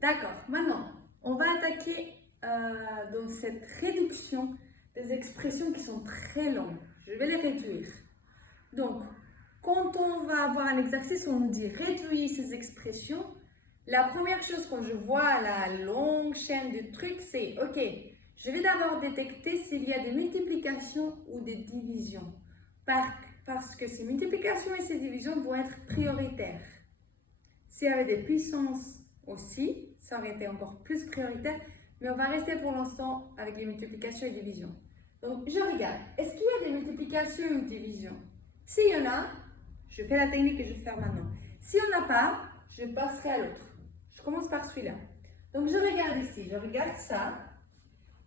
D'accord, maintenant, on va attaquer dans cette réduction des expressions qui sont très longues. Je vais les réduire. Donc, quand on va avoir un exercice où on dit réduire ces expressions, la première chose quand je vois la longue chaîne de trucs, c'est OK, je vais d'abord détecter s'il y a des multiplications ou des divisions. Parce que ces multiplications et ces divisions vont être prioritaires. S'il y avait des puissances aussi, ça aurait été encore plus prioritaire, mais on va rester pour l'instant avec les multiplications et divisions. Donc, je regarde. Est-ce qu'il y a des multiplications ou divisions? S'il y en a, je fais la technique que je vais faire maintenant. S'il n'y en a pas, je passerai à l'autre. Je commence par celui-là. Donc, je regarde ici, je regarde ça.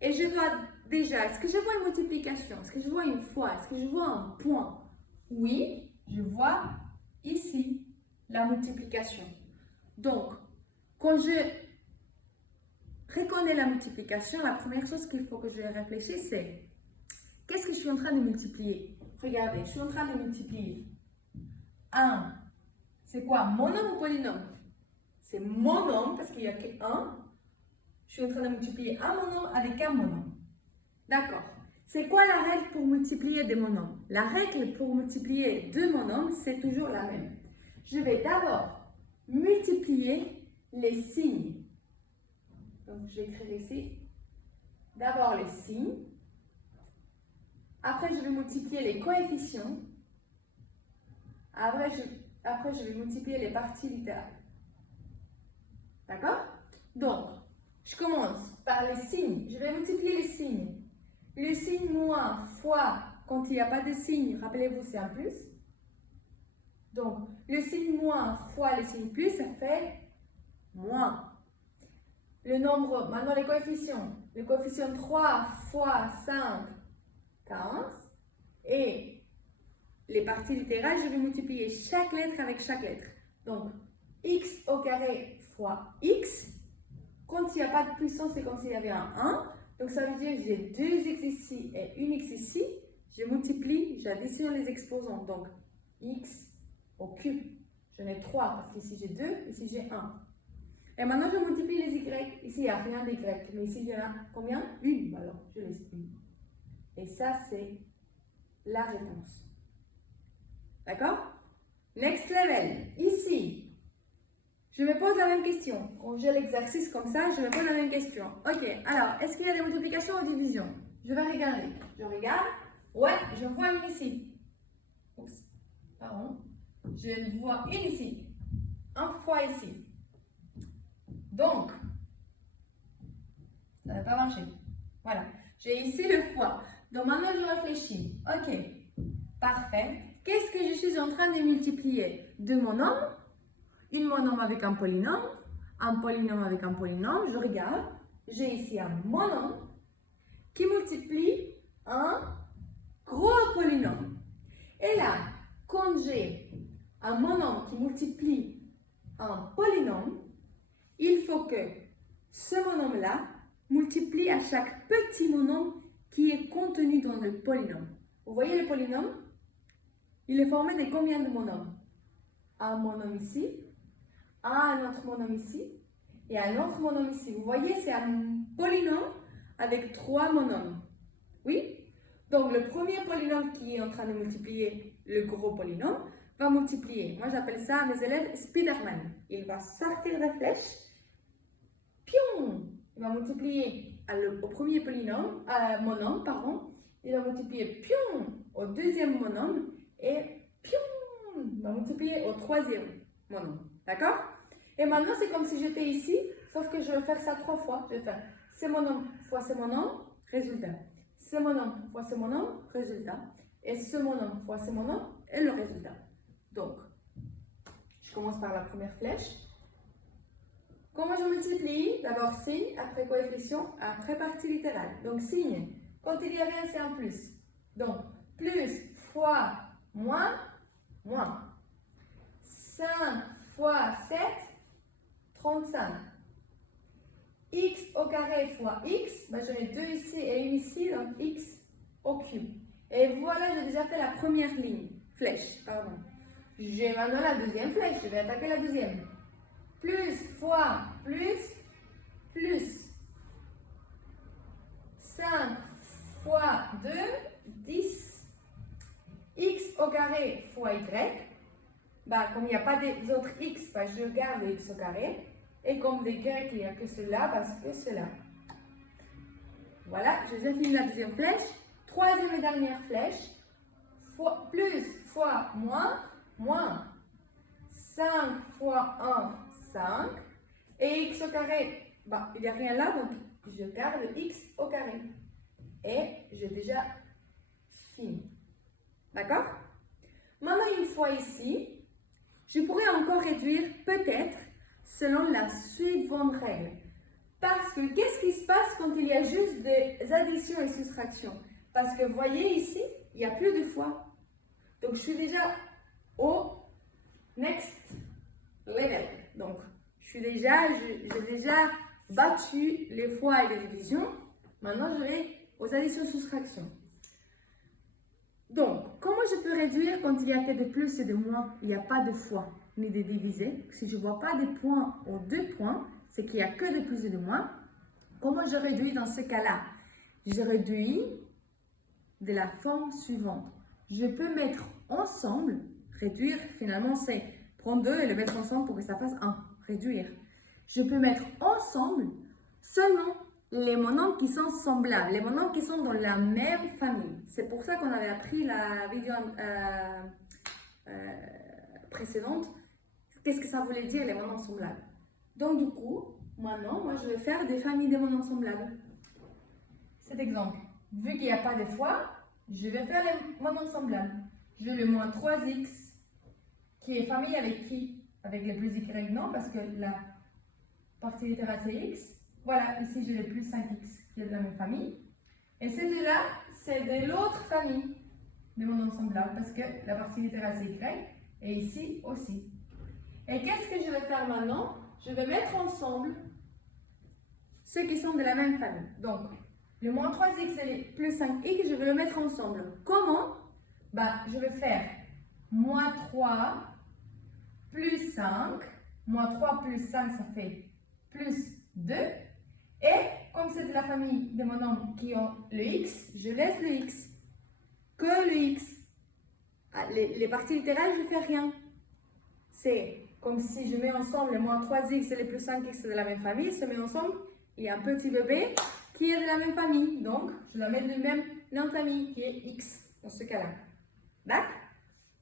Et je dois déjà, est-ce que je vois une multiplication? Est-ce que je vois une fois? Est-ce que je vois un point? Oui, je vois ici la multiplication. Donc, quand je reconnais la multiplication, la première chose qu'il faut que je réfléchisse, c'est qu'est-ce que je suis en train de multiplier? Regardez, je suis en train de multiplier 1. C'est quoi? Monome ou polynôme? C'est monome parce qu'il n'y a que 1. Je suis en train de multiplier un monome avec un monome. D'accord. C'est quoi la règle pour multiplier des monômes? La règle pour multiplier deux monômes, c'est toujours la même. Je vais d'abord multiplier les signes. Donc, je vais écrire ici. D'abord les signes. Après, je vais multiplier les coefficients. Après, je vais multiplier les parties littérales. D'accord? Donc, je commence par les signes. Je vais multiplier les signes. Le signe moins fois, quand il n'y a pas de signe, rappelez-vous, c'est un plus. Donc, le signe moins fois le signe plus, ça fait moins. Le nombre, maintenant les coefficients. Le coefficient 3 fois 5, 15. Et les parties littérales, je vais multiplier chaque lettre avec chaque lettre. Donc, x au carré fois x. Quand il n'y a pas de puissance, c'est comme s'il y avait un 1. Donc, ça veut dire que j'ai 2x ici et 1x ici. Je multiplie, j'additionne les exposants. Donc, x au cube. J'en ai 3 parce qu'ici j'ai 2, ici j'ai 1. Et maintenant, je multiplie les y. Ici, il n'y a rien d'y. Mais ici, il y en a combien? Une. Alors, je laisse une. Et ça, c'est la réponse. D'accord? Next level. Ici, je me pose la même question. Quand j'ai l'exercice comme ça, je me pose la même question. Ok, alors, est-ce qu'il y a des multiplications ou divisions? Je vais regarder. Je regarde. Ouais, je vois une ici. Oups, pardon. Je vois une ici. Un fois ici. Donc, ça n'a pas marché. Voilà. J'ai ici le fois. Donc, maintenant, je réfléchis. Ok, parfait. Qu'est-ce que je suis en train de multiplier? Deux monômes. Une monôme avec un polynôme avec un polynôme, je regarde, j'ai ici un monôme qui multiplie un gros polynôme. Et là, quand j'ai un monôme qui multiplie un polynôme, il faut que ce monôme-là multiplie à chaque petit monôme qui est contenu dans le polynôme. Vous voyez le polynôme? Il est formé de combien de monômes? Un monôme ici, un autre monôme ici et un autre monôme ici. Vous voyez, c'est un polynôme avec 3 monômes. Oui? Donc, le premier polynôme qui est en train de multiplier le gros polynôme va multiplier. Moi, j'appelle ça à mes élèves Spiderman. Il va sortir la flèche. Pion! Il va multiplier au premier monôme, pardon. Il va multiplier pion au deuxième monôme et pion! Il va multiplier au troisième monôme. D'accord? Et maintenant, c'est comme si j'étais ici, sauf que je vais faire ça 3 fois. Je vais faire ce monôme fois ce monôme, résultat. Ce monôme fois ce monôme, résultat. Et ce monôme fois ce monôme, et le résultat. Donc, je commence par la première flèche. Comment je multiplie? D'abord signe, après coefficient, après partie littérale. Donc, signe, quand il y a rien, c'est un plus. Donc, plus fois moins, moins. 5 fois 7, 35. X au carré fois x, ben j'en ai 2 ici et 1 ici, donc x au cube. Et voilà, j'ai déjà fait la première ligne, flèche, pardon. J'ai maintenant la deuxième flèche, je vais attaquer la deuxième. Plus fois plus, fois 2, 10. X au carré fois Y. Bah, comme il n'y a pas des autres X, bah, je garde le X au carré. Et comme des Y, il n'y a que cela, parce que cela. Voilà, j'ai fini la deuxième flèche. Troisième et dernière flèche. Plus fois moins, moins. 5 fois 1, 5. Et X au carré, bah, il n'y a rien là, donc je garde le X au carré. Et j'ai déjà fini. D'accord? Maintenant, une fois ici, je pourrais encore réduire peut-être selon la suivante règle. Parce que qu'est-ce qui se passe quand il y a juste des additions et soustractions? Parce que vous voyez ici, il n'y a plus de fois. Donc, je suis déjà au next level. Donc, j'ai déjà battu les fois et les divisions. Maintenant, je vais aux additions et soustractions. Donc, comment je peux réduire quand il y a que des plus et des moins? Il n'y a pas de fois ni de divisé. Si je ne vois pas des points ou deux points, c'est qu'il n'y a que des plus et des moins. Comment je réduis dans ce cas-là? Je réduis de la forme suivante. Je peux mettre ensemble, réduire finalement c'est prendre 2 et le mettre ensemble pour que ça fasse 1, réduire. Je peux mettre ensemble seulement les monomes qui sont semblables, les monomes qui sont dans la même famille. C'est pour ça qu'on avait appris la vidéo précédente. Qu'est-ce que ça voulait dire les monomes semblables? Donc du coup, maintenant, moi je vais faire des familles de monomes semblables. Cet exemple, vu qu'il n'y a pas de fois, je vais faire les monomes semblables. J'ai le moins 3x qui est famille avec qui? Avec les plus y, non, parce que la partie littérale c'est x. Voilà, ici j'ai le plus 5x qui est de la même famille. Et ces deux-là, c'est de l'autre famille de monomes semblables parce que la partie littérale c'est y et ici aussi. Et qu'est-ce que je vais faire maintenant? Je vais mettre ensemble ceux qui sont de la même famille. Donc, le moins 3x et le plus 5x, je vais le mettre ensemble. Comment? Bah, je vais faire moins 3 plus 5. Moins 3 plus 5, ça fait plus 2. Et comme c'est de la famille des monomes qui ont le x, je laisse le x. Que le x. Ah, les parties littérales, je ne fais rien. C'est comme si je mets ensemble les moins 3x et les plus 5x de la même famille, se met ensemble, il y a un petit bébé qui est de la même famille. Donc, je la mets de même nom de famille qui est x dans ce cas-là. D'accord?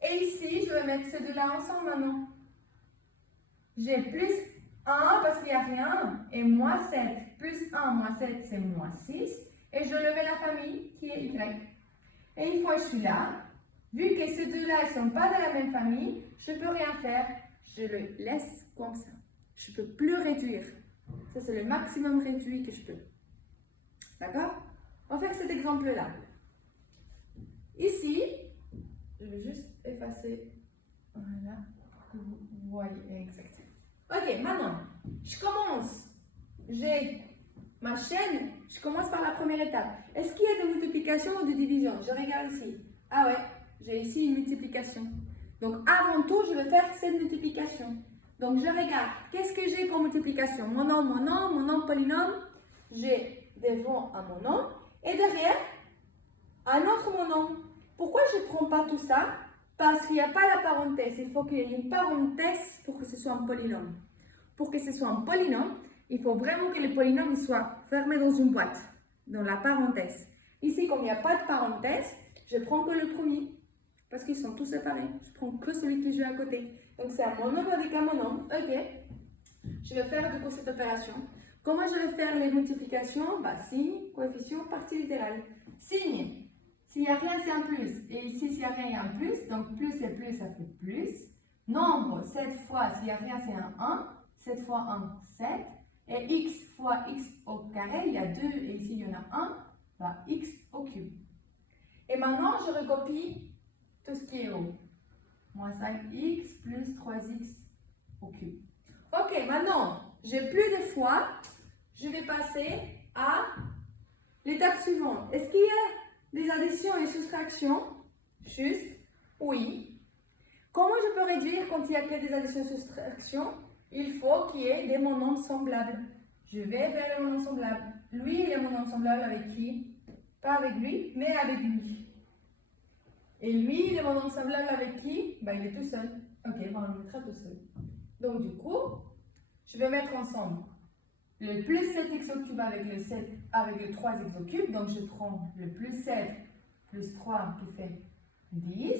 Et ici, je vais mettre ces deux-là ensemble maintenant. J'ai plus 1 parce qu'il n'y a rien et moins 7. Plus 1 moins 7, c'est moins 6. Et je levais la famille qui est y. Et une fois que je suis là, vu que ces deux-là ne sont pas de la même famille, je ne peux rien faire. Je le laisse comme ça. Je ne peux plus réduire. Ça, c'est le maximum réduit que je peux. D'accord? On va faire cet exemple-là. Ici, je vais juste effacer. Voilà. Vous voyez exactement. Ok, maintenant, je commence. J'ai ma chaîne. Je commence par la première étape. Est-ce qu'il y a de multiplication ou de division? Je regarde ici. Ah ouais, j'ai ici une multiplication. Donc, avant tout, je vais faire cette multiplication. Donc, je regarde. Qu'est-ce que j'ai comme multiplication? Mon nom, polynôme. J'ai devant un mon nom. Et derrière, un autre mon nom. Pourquoi je ne prends pas tout ça? Parce qu'il n'y a pas la parenthèse. Il faut qu'il y ait une parenthèse pour que ce soit un polynôme. Pour que ce soit un polynôme, il faut vraiment que le polynôme soit fermé dans une boîte, dans la parenthèse. Ici, comme il n'y a pas de parenthèse, je prends que le premier. Parce qu'ils sont tous séparés. Je prends que celui que j'ai à côté. Donc, c'est un monome avec un monome. Ok. Je vais faire du coup cette opération. Comment je vais faire les multiplications? Bah, signe, coefficient, partie littérale. Signe. S'il n'y a rien, c'est un plus. Et ici, s'il n'y a rien, il y a un plus. Donc, plus et plus, ça fait plus. Nombre, 7 fois, s'il n'y a rien, c'est un 1. 7 fois 1, 7. Et x fois x au carré, il y a 2 et ici, il y en a 1. Bah, x au cube. Et maintenant, je recopie tout ce qui est haut. Moins 5x plus 3x au cube. Ok, maintenant, j'ai plus de fois. Je vais passer à l'étape suivante. Est-ce qu'il y a des additions et soustractions? Juste, oui. Comment je peux réduire quand il n'y a que des additions et soustractions? Il faut qu'il y ait des monomes semblables. Je vais vers les monomes semblables. Lui, il est monomes semblables avec qui? Pas avec lui, mais avec lui. Et lui, il est mon nombre semblable avec qui? Ben, il est tout seul. Ok, ben, on le mettra tout seul. Donc, du coup, je vais mettre ensemble le plus 7x au cube avec le 7 avec le 3x au cube. Donc, je prends le plus 7 plus 3 qui fait 10.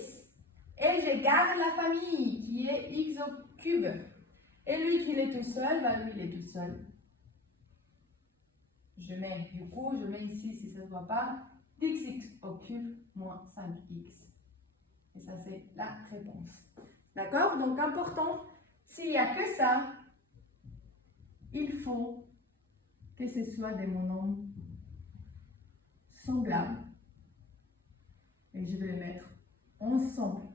Et je garde la famille qui est x au cube. Et lui qui est tout seul, ben, lui, il est tout seul. Je mets ici, si ça ne se voit pas, 10x au cube moins 5x. Et ça, c'est la réponse. D'accord? Donc, important, s'il n'y a que ça, il faut que ce soit des monombres semblables. Et je vais les mettre ensemble.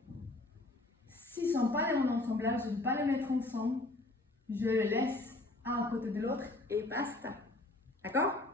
S'ils ne sont pas des monombres semblables, je ne vais pas les mettre ensemble. Je les laisse un à côté de l'autre et basta. D'accord?